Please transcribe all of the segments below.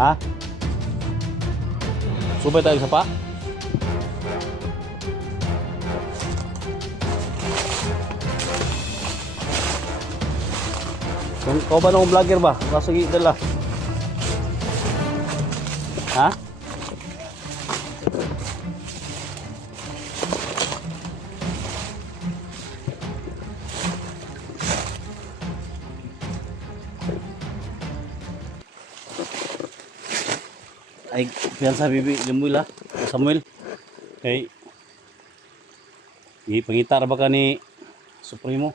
Ha? Subay tayo sa pa? Kau ba nung vlogger ba? Sige dala. Ha? Ay, piyansa bibi Samuel ha? Samuel. Kay ipangita ra ba ka ni Supremo?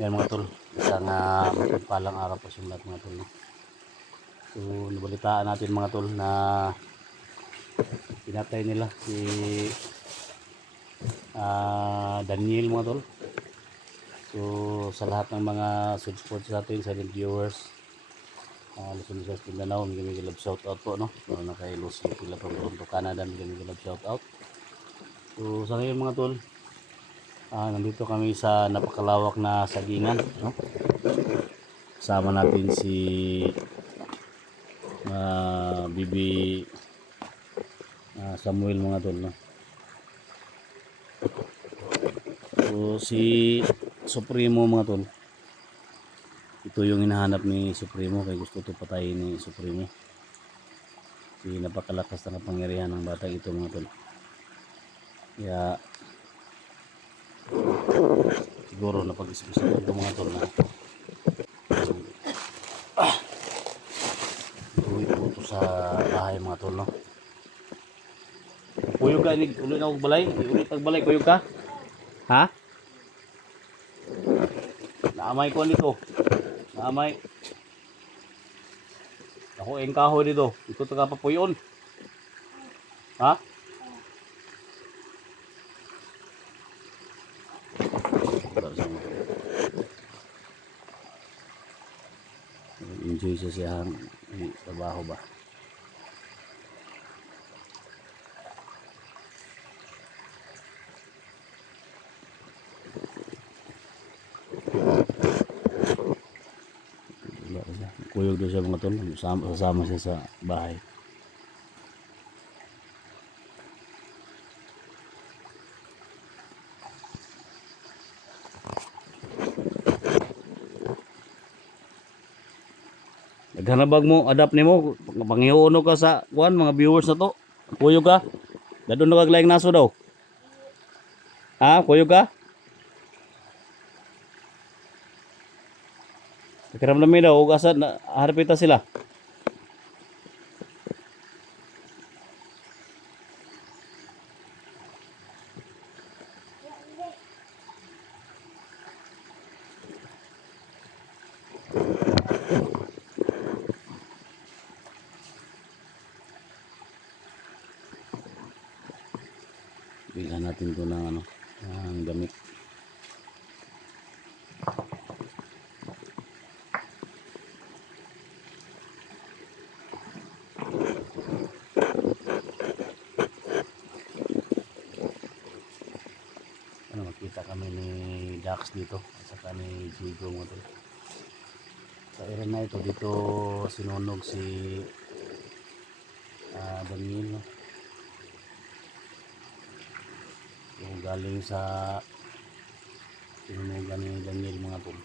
Yan mga tol. Isang mapagpalang araw pa sa lahat mga tol. So, nabalitaan natin mga tol na pinatay nila si Daniel mga tol. So, sa lahat ng mga support sa atin, sa viewers, Luzon, Visayas, Mindanao, may love shout out po, no? So, na kay Lucy Pila from Toronto, Canada, may love shout out. So, sa ngayon mga tol, nandito kami sa napakalawak na sagingan, no? Kasama natin si Bibi Samuel mga tol, no? So, si Supremo mga tol, ito yung hinahanap ni Supremo, kaya gusto ito patayin ni Supremo. Si napakalakas na kapangyarihan ng batang ito mga tol. Kaya siguro napag-isip-isip ito mga tol na uwi po ito sa bahay mga tol, no? Kuyog ka, ulit na akong balay. Ulit pagbalay, kuyog ka? Ha? Naamay ko dito. Naamay. Ako ang kahoy dito. Ito taga papuyon. Ha? Enjoy siya siyang trabaho ba? Kuyog doon siya mga tol, sasama siya sa bahay. Naghanabag mo, adapt nimo, pangihuno ka sa kuan mga viewers na to. Kuyog ka? Dadon na kaglayang naso daw. Ha? Kuyog ka? Pakiramdam daw, ug asa na harapita sila. Bilhan natin ito ng ng gamit. Makita kami ni Dax dito at saka ni Jigo mo to. Sa area na ito dito sinunog si Daniel, no? So, galing sa sinunogan ni Daniel mga tol.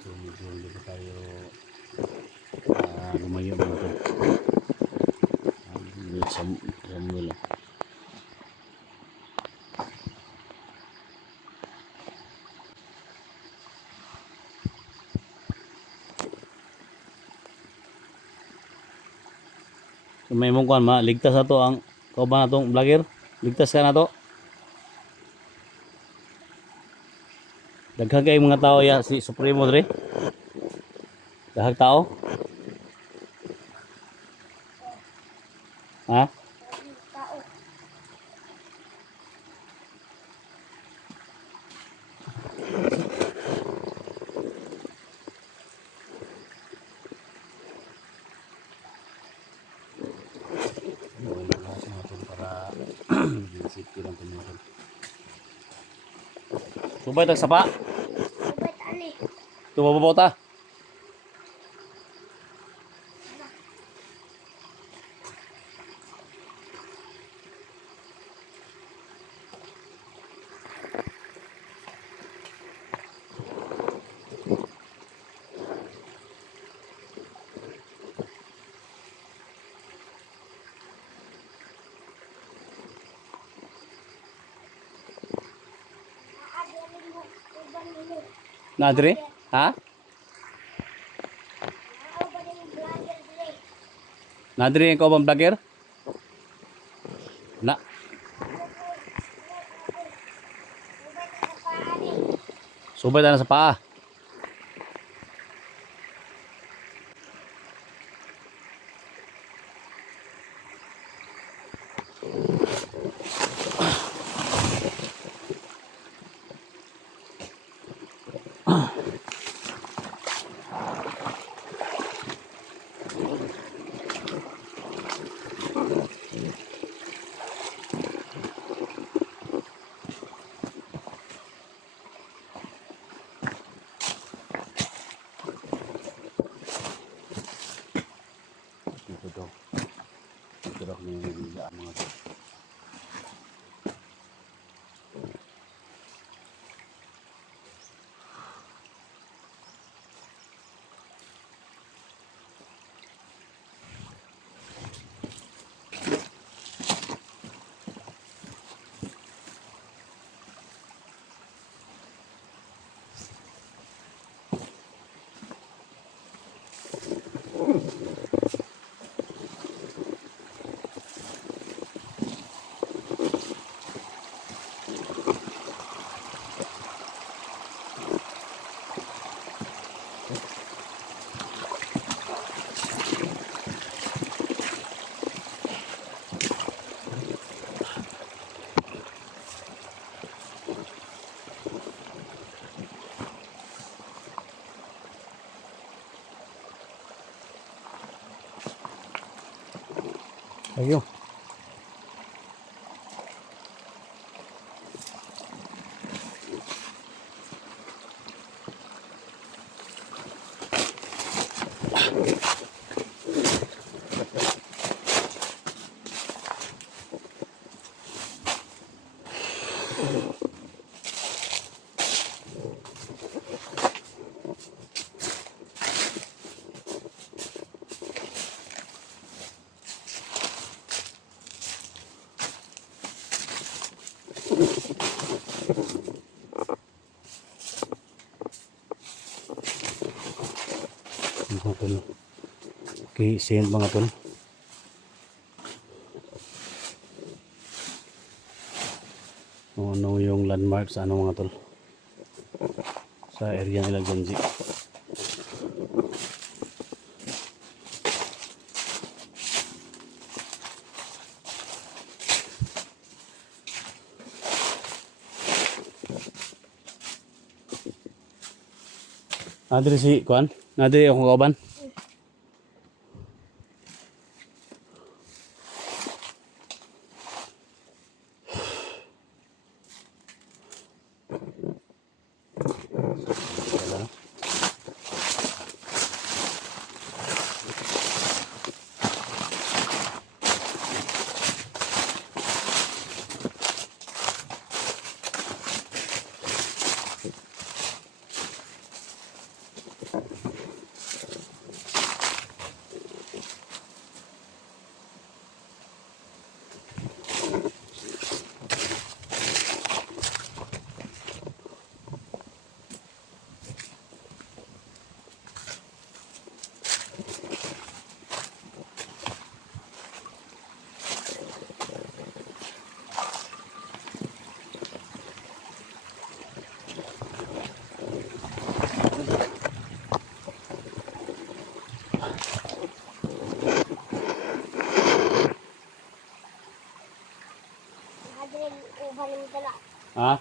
So medyo hindi pa tayo lumayo mga tol. Samuel. So, may mong kuan ma, ligtas na to ang kauban na tong vlogger. Ligtas ka na to. Daghang kay mga tao ya si Supremo dre. Daghang tao. Ha? Safety lang tumulong. Subay tag sapa. Subay tali. Tumababaw ta. Nadre? Ha? Nadre ko bang vlogger? Na. Subay na sa paa. Dito daw. Dito daw kami niligaan mga to. Ayun. Mga tol. Okay, send mga tol. Kung ano yung landmark sa ano mga tol. Sa area nila Ganji. Nadiri si Kuan? Nadiri ako kauban? Ha?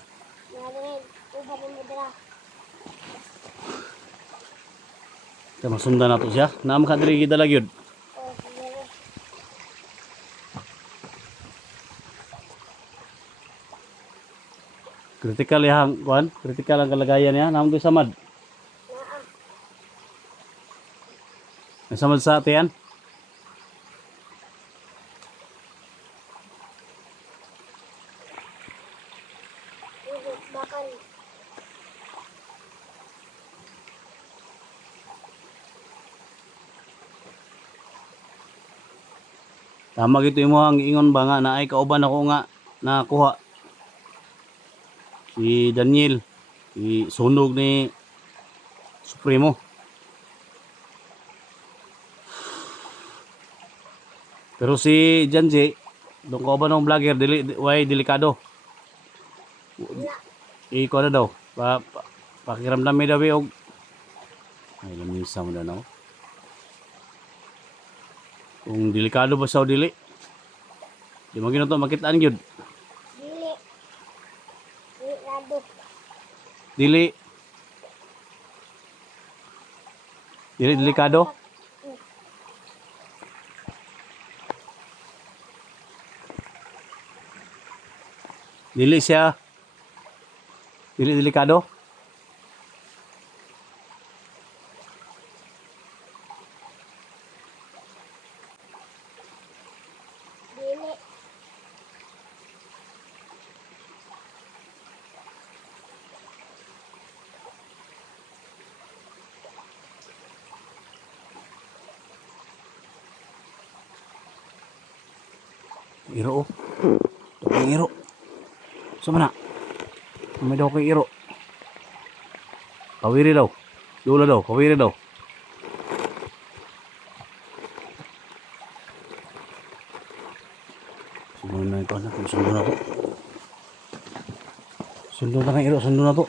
Kita masundan nato siya. Naam ka diri gidalag yun. Kritikal yang Kuan, kritikal ang kalagayan niya. Naam ko samad. May samad sa atiyan. Tama gito imo ang ingon ba nga na ay kauban ako nga nakuha si Daniel, si sunog ni Supremo. Pero si Janji, doon ko ba ng vlogger, way delikado. Iko na daw. Pakiramdam mi daw og ay lamisa mo na no. Kung delikado ba sa o dili. Di mo ginato makitaan gyud. Dili. Delikado. Dili. Dili delikado. Dili siya. Dili delikado. Dili. Iro oh. Ang iro. Sama na. May daw kay iro. Kawiri daw. Dula daw. Kawiri daw. Sunod na ito anak. Sunod na to. Sunod na kay iro. Sunod na to.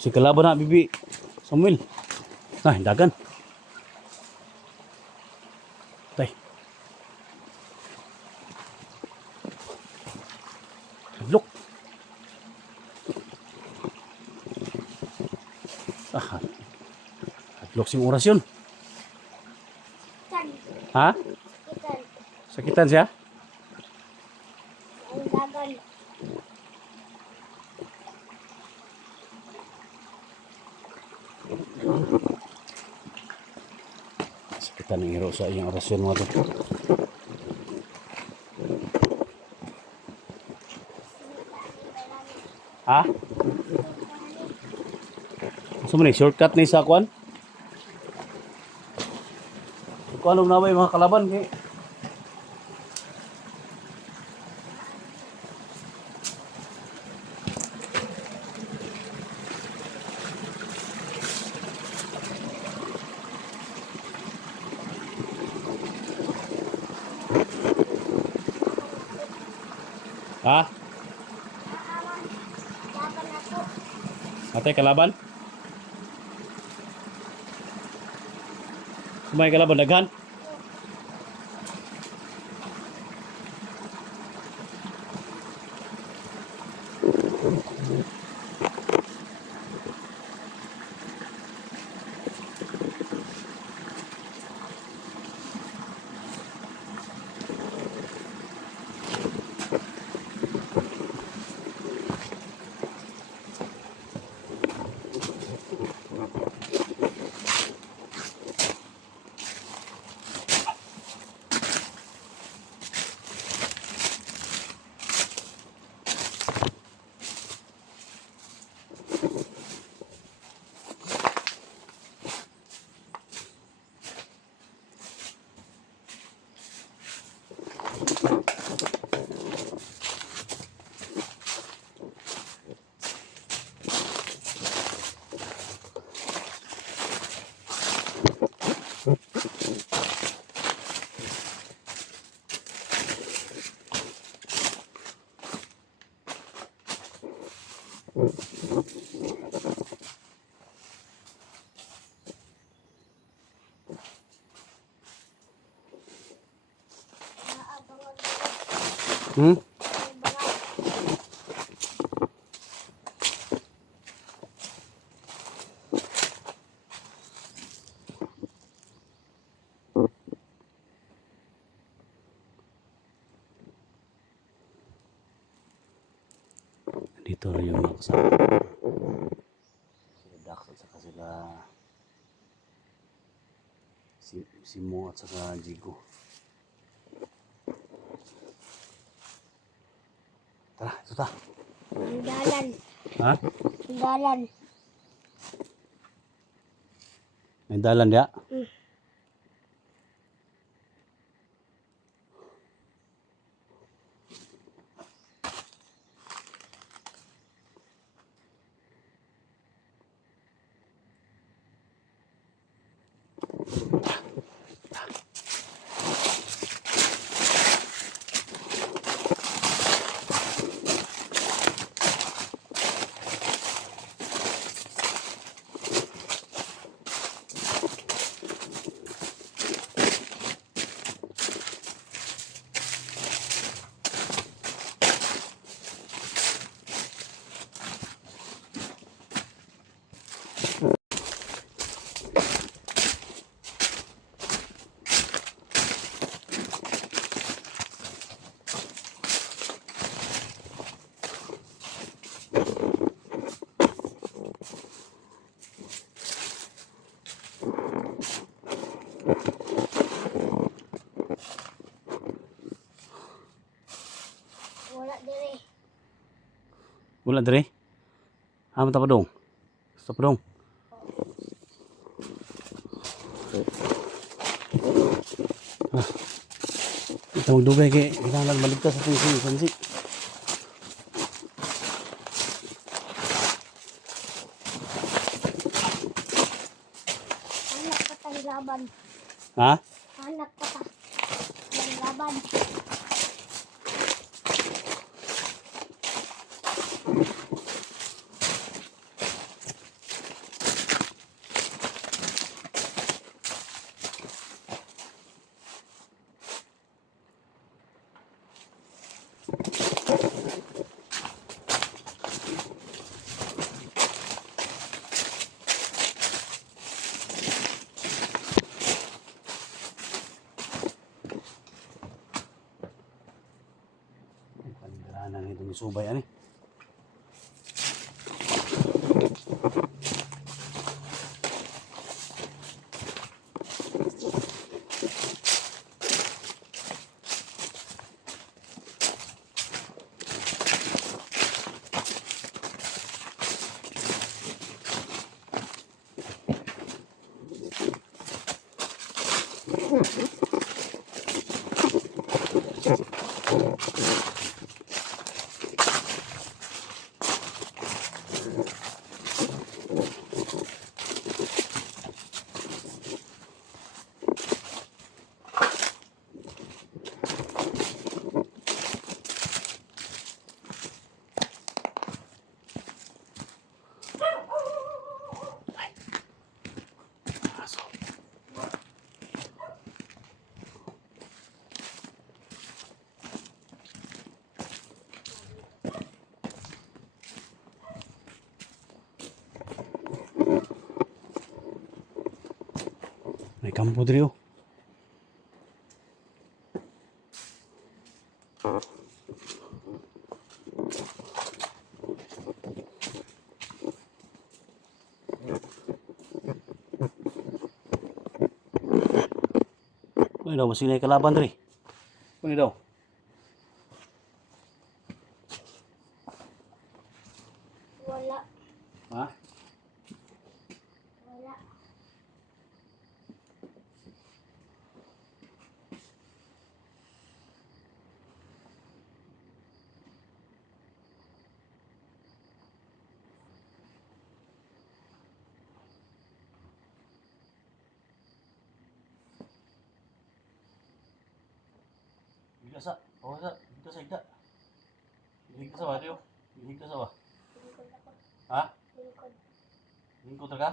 Si kalaban na bibi. Samuel. Ay, dagan. Tay. Look. Ah. Look sing orasyon. Kan. Ha? Ikan. Sakitan siya? Ang dagan. Sakitan ng iro sa iyang orasyon mo to. Ha? So man shortcut ni sa kwan? Kung anong naway mga kalaban kay ha? Dagan ako. Atay kalaban? Kumay kalaban daghan? Hmm? Dito na yung mga kasama. Sila Dax at saka sila si Mo at saka Jigo. Tara, ito ta. Ang dalan. Ha? Ang dalan. May dalan dia? Wala dire. Amo ta pa dong. Stop dong. Ito magdugay kay kailangan maligtas sa pansi. Anak ka tang laban. Ha? Anak ka tang laban. Panigaranan nito ni Subay ani. Aso. May kampo diri oh. Kunin daw, masinay kalaban diri. Kunin daw. Wala. Ha? Wala. Higda sa. Oh, sa. Higda sa higda. Higda sa ba diyo? Higda sa ba? Lingkod ako. Ha? Lingkod. Lingkod ra ka?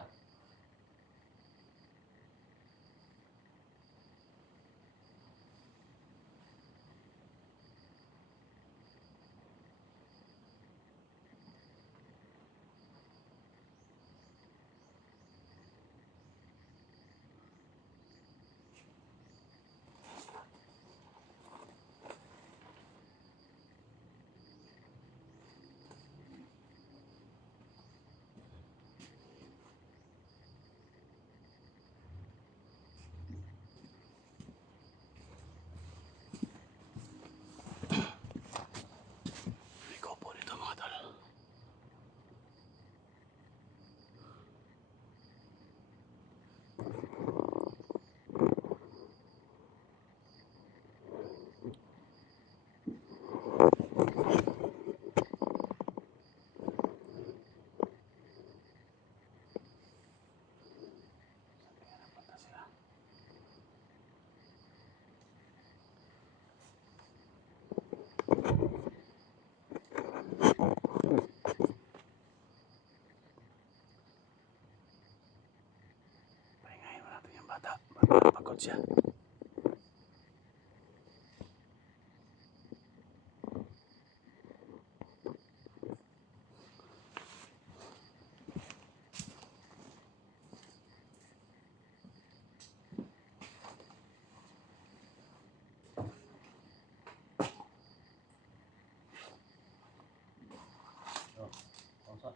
Ikaw po nito mga tol. Pahingayin mo natin yung bata. Pagod siya. Oh, pausa.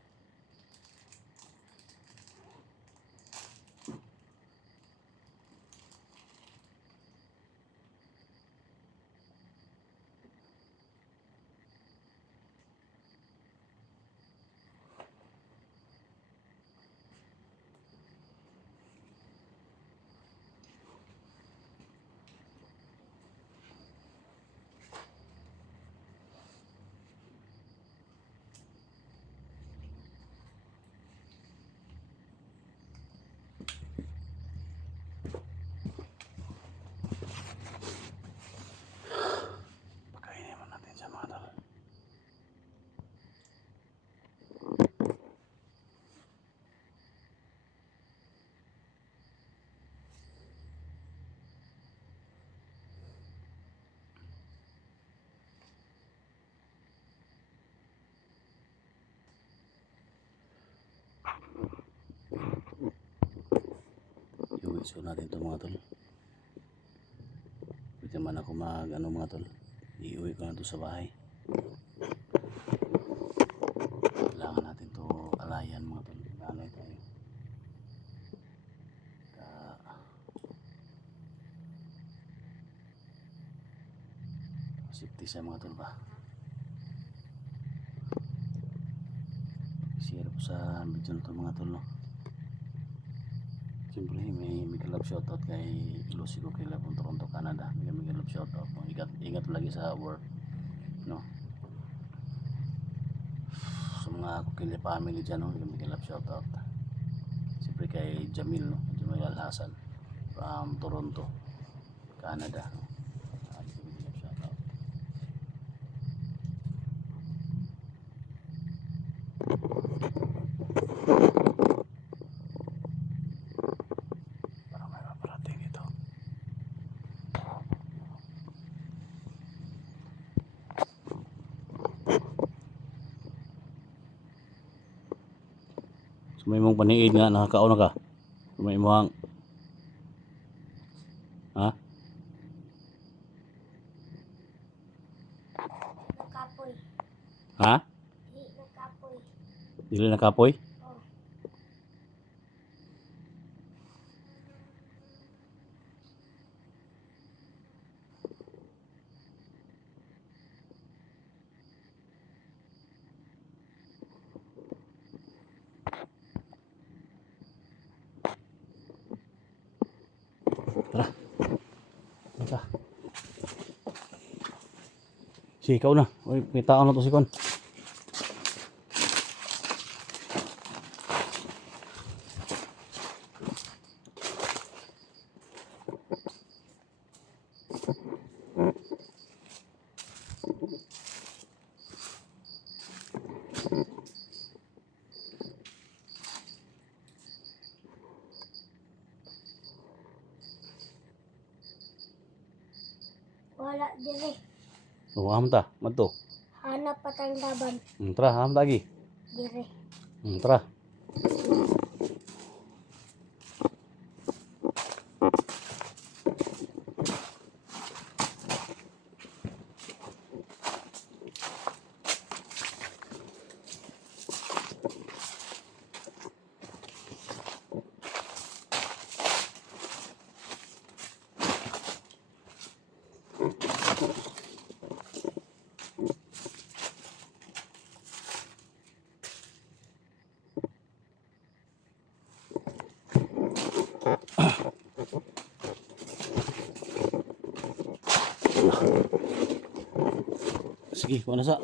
So natin ito mga tol. Pwede man ako mag ano mga tol. Iuwi ko na ito sa bahay. Kailangan natin ito alayan mga tol. Alay tayo. Safety sa mga tol ba. Share ko sa video na ito mga tol no. Siyempre may kalab shoutout kay Lucy ko kay Labon Toronto, Canada. May kalab shoutout mo. Ingat lagi sa work no. Sa mga Kukili family dyan no, may kalab shoutout. Siyempre kay Jamil no, Jamil Alhasan from Toronto, Canada no. May kalab shoutout. Para may maparating ito. May mong paniid nga nakakauna ka. May mong ha? Nakapoy. Ha? Di nakapoy. Dili nakapoy? Oh. Tara. Tara. Si ikaw na. Uy, may tao na to si Kon. Wala dire. Ham ta, madto. Hanap patang laban. Tara, ham ta lagi. Dire. Tara. Sige, kuha na sa.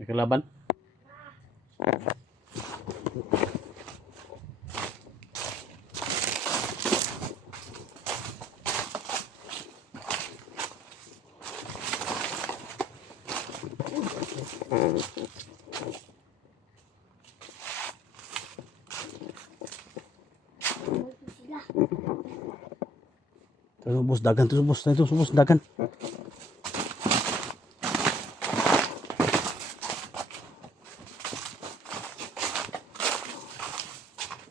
May kalaban? Sila. Tusubos dagan, tusubos dagan.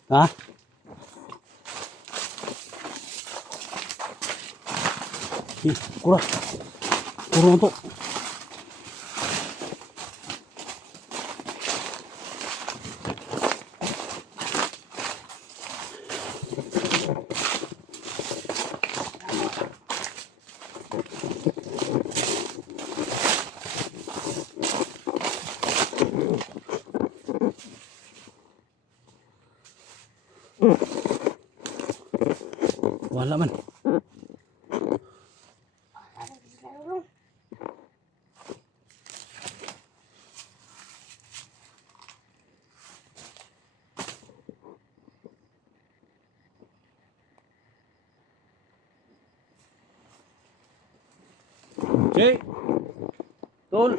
Ha? Kurang. Kurang untuk. Wala man. Cik. Tol.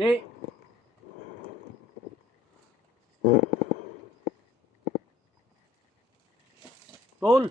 Cik. Tol.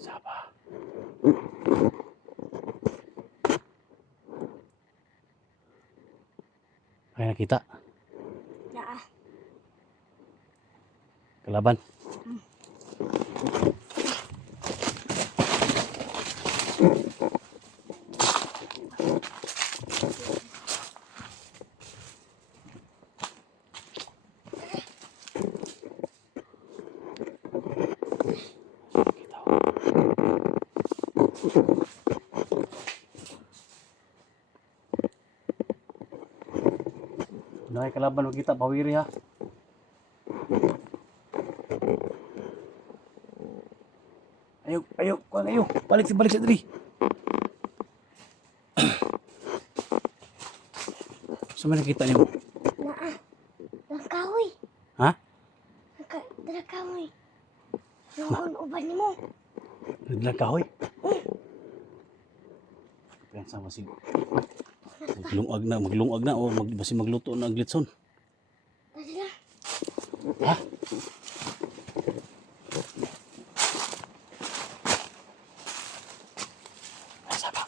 Sapa? Ay nakita. Naa. Kalaban. Nakay kalaban mo kita pawiri ha. Ayo, kuang ayo. Balik sa diri. Sa man nakita nimo? Naa. Langkahoy. Ha? Langkahoy. Noon uban nimo. Naglang kahoy. Pensa masig. Maglungag na o basi magluto na ang glitson. Tara. Ha? Ay, sapa.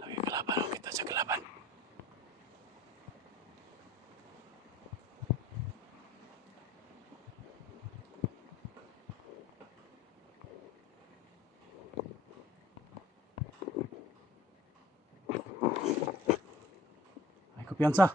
Lagi kalaban o kita sa kalaban. Ay, kumpiyansa.